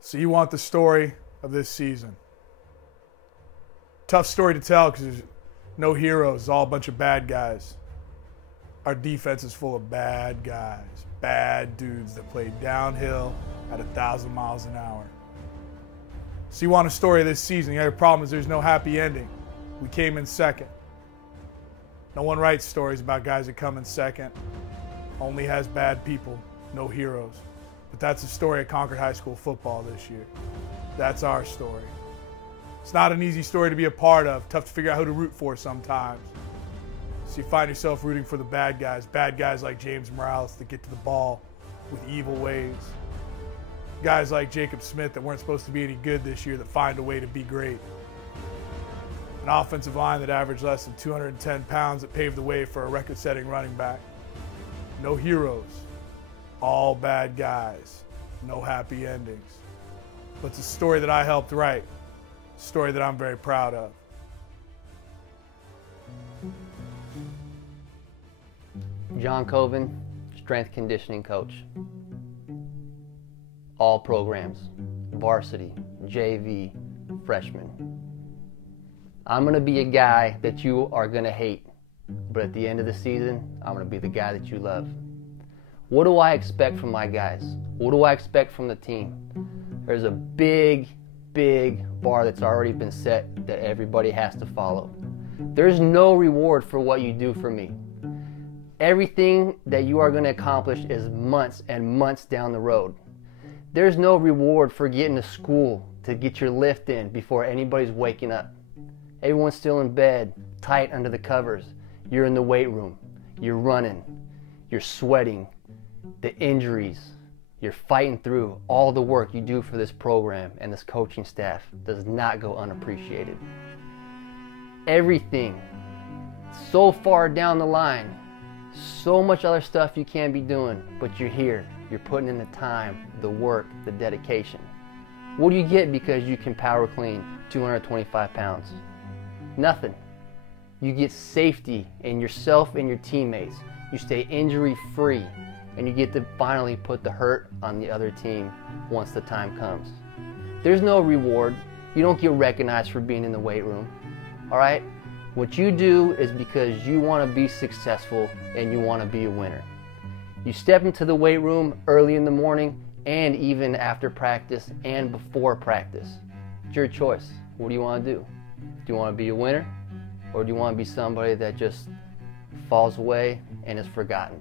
So you want the story of this season. Tough story to tell because there's no heroes, all a bunch of bad guys. Our defense is full of bad guys, bad dudes that play downhill at 1,000 miles an hour. So you want a story of this season. The other problem is there's no happy ending. We came in second. No one writes stories about guys that come in second. Only has bad people, no heroes. But that's the story of Concord High School football this year. That's our story. It's not an easy story to be a part of. Tough to figure out who to root for sometimes. So you find yourself rooting for the bad guys like James Morales that get to the ball with evil ways. Guys like Jacob Smith that weren't supposed to be any good this year that find a way to be great. An offensive line that averaged less than 210 pounds that paved the way for a record-setting running back. No heroes, all bad guys, no happy endings. But it's a story that I helped write, a story that I'm very proud of. John Coven, strength conditioning coach. All programs, varsity, JV, freshman. I'm gonna be a guy that you are gonna hate, but at the end of the season, I'm gonna be the guy that you love. What do I expect from my guys? What do I expect from the team? There's a big bar that's already been set that everybody has to follow. There's no reward for what you do for me. Everything that you are gonna accomplish is months and months down the road. There's no reward for getting to school to get your lift in before anybody's waking up. Everyone's still in bed, tight under the covers. You're in the weight room. You're running. You're sweating. The injuries. You're fighting through. All the work you do for this program and this coaching staff does not go unappreciated. Everything so far down the line. So much other stuff you can be doing, but you're here. You're putting in the time, the work, the dedication. What do you get because you can power clean 225 pounds? Nothing. You get safety in yourself and your teammates. You stay injury free, and you get to finally put the hurt on the other team once the time comes. There's no reward. You don't get recognized for being in the weight room. All right? What you do is because you want to be successful and you want to be a winner. You step into the weight room early in the morning and even after practice and before practice. It's your choice. What do you want to do? Do you want to be a winner, or do you want to be somebody that just falls away and is forgotten?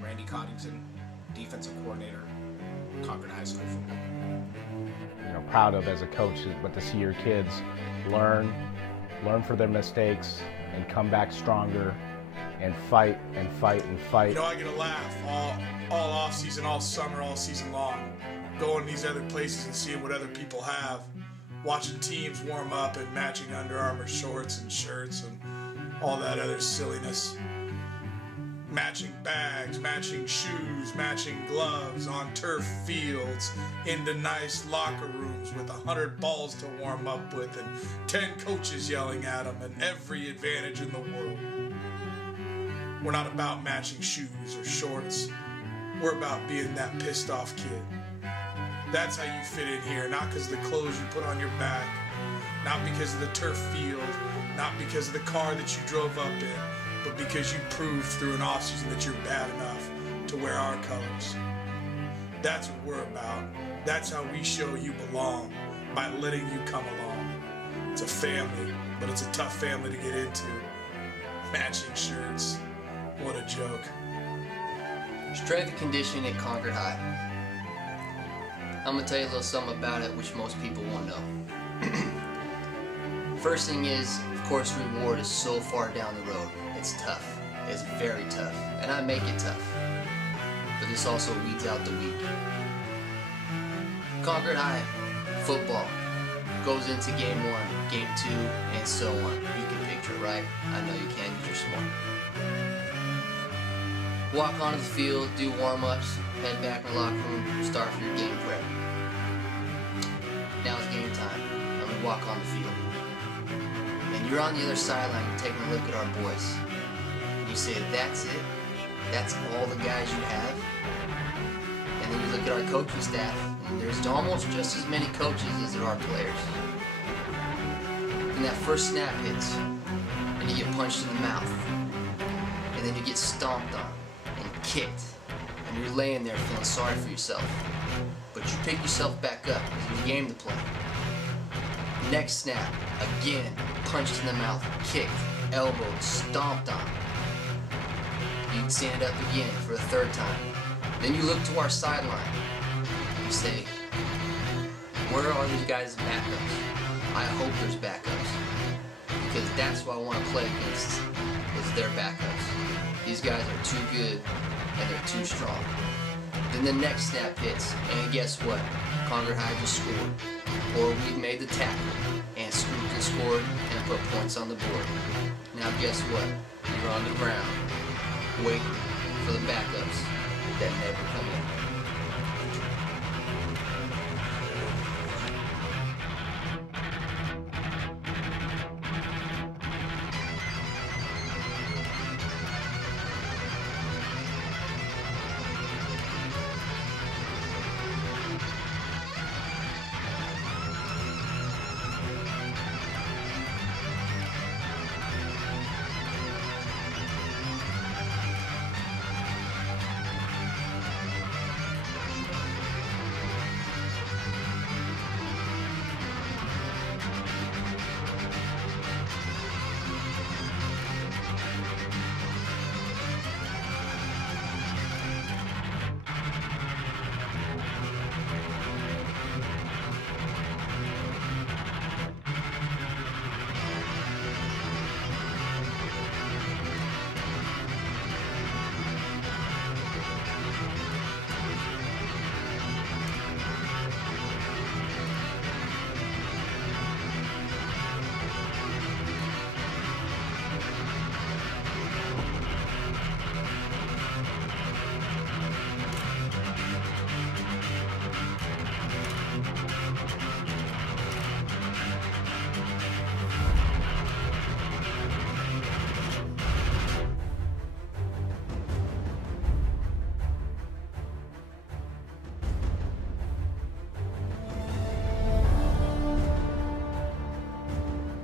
Randy Coddington, defensive coordinator, Concord High School football. Proud of as a coach, but to see your kids learn for their mistakes and come back stronger and fight and fight and fight. I get a laugh all off season, all summer, all season long. Going these other places and seeing what other people have. Watching teams warm up and matching Under Armour shorts and shirts and all that other silliness. Matching bags, matching shoes, matching gloves on turf fields, into nice locker rooms with 100 balls to warm up with and 10 coaches yelling at them and every advantage in the world. We're not about matching shoes or shorts. We're about being that pissed off kid. That's how you fit in here, not because of the clothes you put on your back, not because of the turf field, not because of the car that you drove up in, but because you proved through an offseason that you're bad enough to wear our colors. That's what we're about. That's how we show you belong, by letting you come along. It's a family, but it's a tough family to get into. Matching shirts. What a joke. Strength and conditioning at Concord High. I'm going to tell you a little something about it which most people won't know. First thing is, of course, reward is so far down the road. It's tough. It's very tough. And I make it tough. But this also weeds out the weak. Concord High football goes into game 1, game 2, and so on. You can picture it, right? I know you can because you're smart. Walk onto the field, do warm-ups, head back in the locker room, start for your game prep. Now it's game time. I'm going to walk on the field. And you're on the other sideline, you're taking a look at our boys. You say, that's it? That's all the guys you have? And then you look at our coaching staff, and There's almost just as many coaches as there are players. And that first snap hits, and you get punched in the mouth, and then you get stomped on and kicked, and you're laying there feeling sorry for yourself. But you pick yourself back up because there's a game to play. Next snap, again, punched in the mouth, kicked, elbowed, stomped on. You'd stand up again for a third time. Then you look to our sideline. You say, where are these guys' backups? I hope there's backups. Because that's what I want to play against, is their backups. These guys are too good and they're too strong. Then the next snap hits, and guess what? Concord High just scored. Or we've made the tackle, and scooped and scored, and put points on the board. Now guess what? You're on the ground, waiting for the backups that never come in.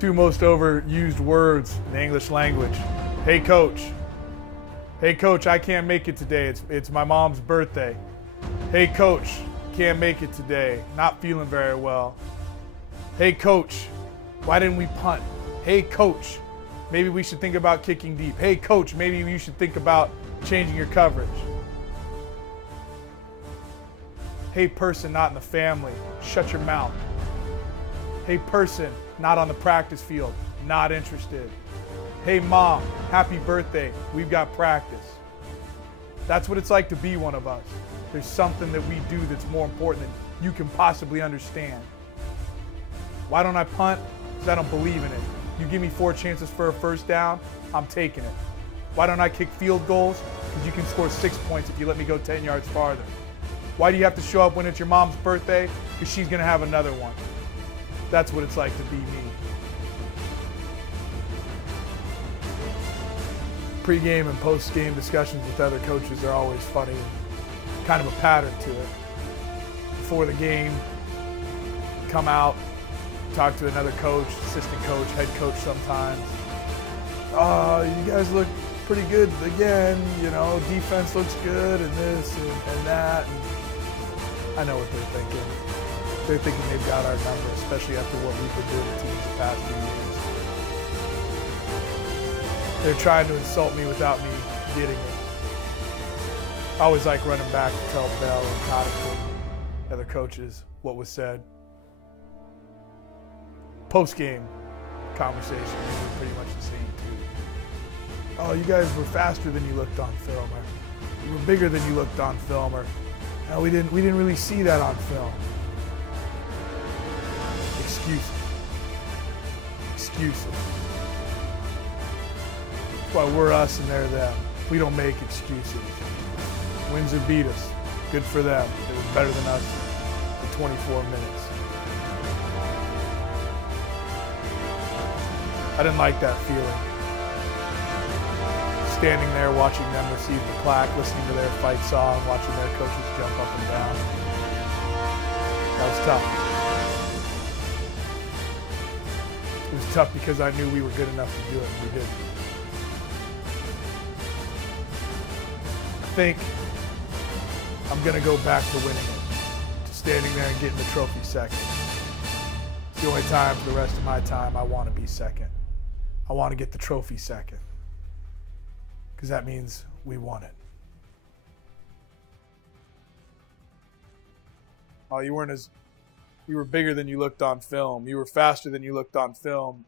Two most overused words in the English language. Hey coach. Hey coach, I can't make it today. It's my mom's birthday. Hey coach, can't make it today. Not feeling very well. Hey coach, why didn't we punt? Hey coach, maybe we should think about kicking deep. Hey coach, maybe you should think about changing your coverage. Hey person not in the family, shut your mouth. Hey person not on the practice field, not interested. Hey mom, happy birthday, we've got practice. That's what it's like to be one of us. There's something that we do that's more important than you can possibly understand. Why don't I punt? Because I don't believe in it. You give me 4 chances for a first down, I'm taking it. Why don't I kick field goals? Because you can score 6 points if you let me go 10 yards farther. Why do you have to show up when it's your mom's birthday? Because she's going to have another one. That's what it's like to be me. Pre-game and post-game discussions with other coaches are always funny. Kind of a pattern to it. Before the game, come out, talk to another coach, assistant coach, head coach sometimes. You guys look pretty good again, you know, defense looks good and this and that. And I know what they're thinking. They're thinking they've got our number, especially after what we've been doing to teams the past few years. They're trying to insult me without me getting it. I always like running back to tell Bell and Coddington, other coaches, what was said. Post-game conversation was pretty much the same too. Oh, you guys were faster than you looked on film, or you were bigger than you looked on film, or no, we didn't really see that on film. Excuses. Excuses. That's why we're us and they're them. We don't make excuses. Wins or beat us. Good for them. They were better than us for 24 minutes. I didn't like that feeling. Standing there watching them receive the plaque, listening to their fight song, watching their coaches jump up and down. That was tough. It was tough because I knew we were good enough to do it, and we didn't. I think I'm going to go back to winning it, to standing there and getting the trophy second. It's the only time for the rest of my time I want to be second. I want to get the trophy second, because that means we won it. Oh, you were bigger than you looked on film. You were faster than you looked on film.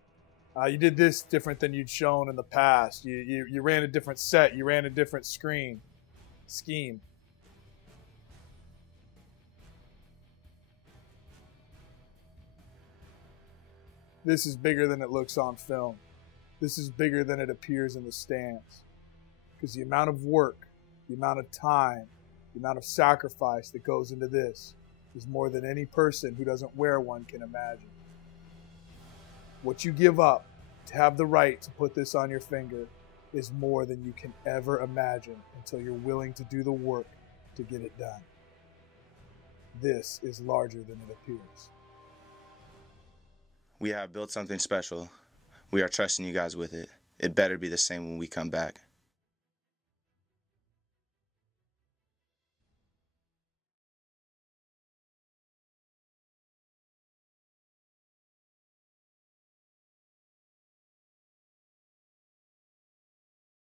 You did this different than you'd shown in the past. You ran a different set. You ran a different scheme. This is bigger than it looks on film. This is bigger than it appears in the stands. Because the amount of work, the amount of time, the amount of sacrifice that goes into this is more than any person who doesn't wear one can imagine. What you give up to have the right to put this on your finger is more than you can ever imagine until you're willing to do the work to get it done. This is larger than it appears. We have built something special. We are trusting you guys with it. It better be the same when we come back.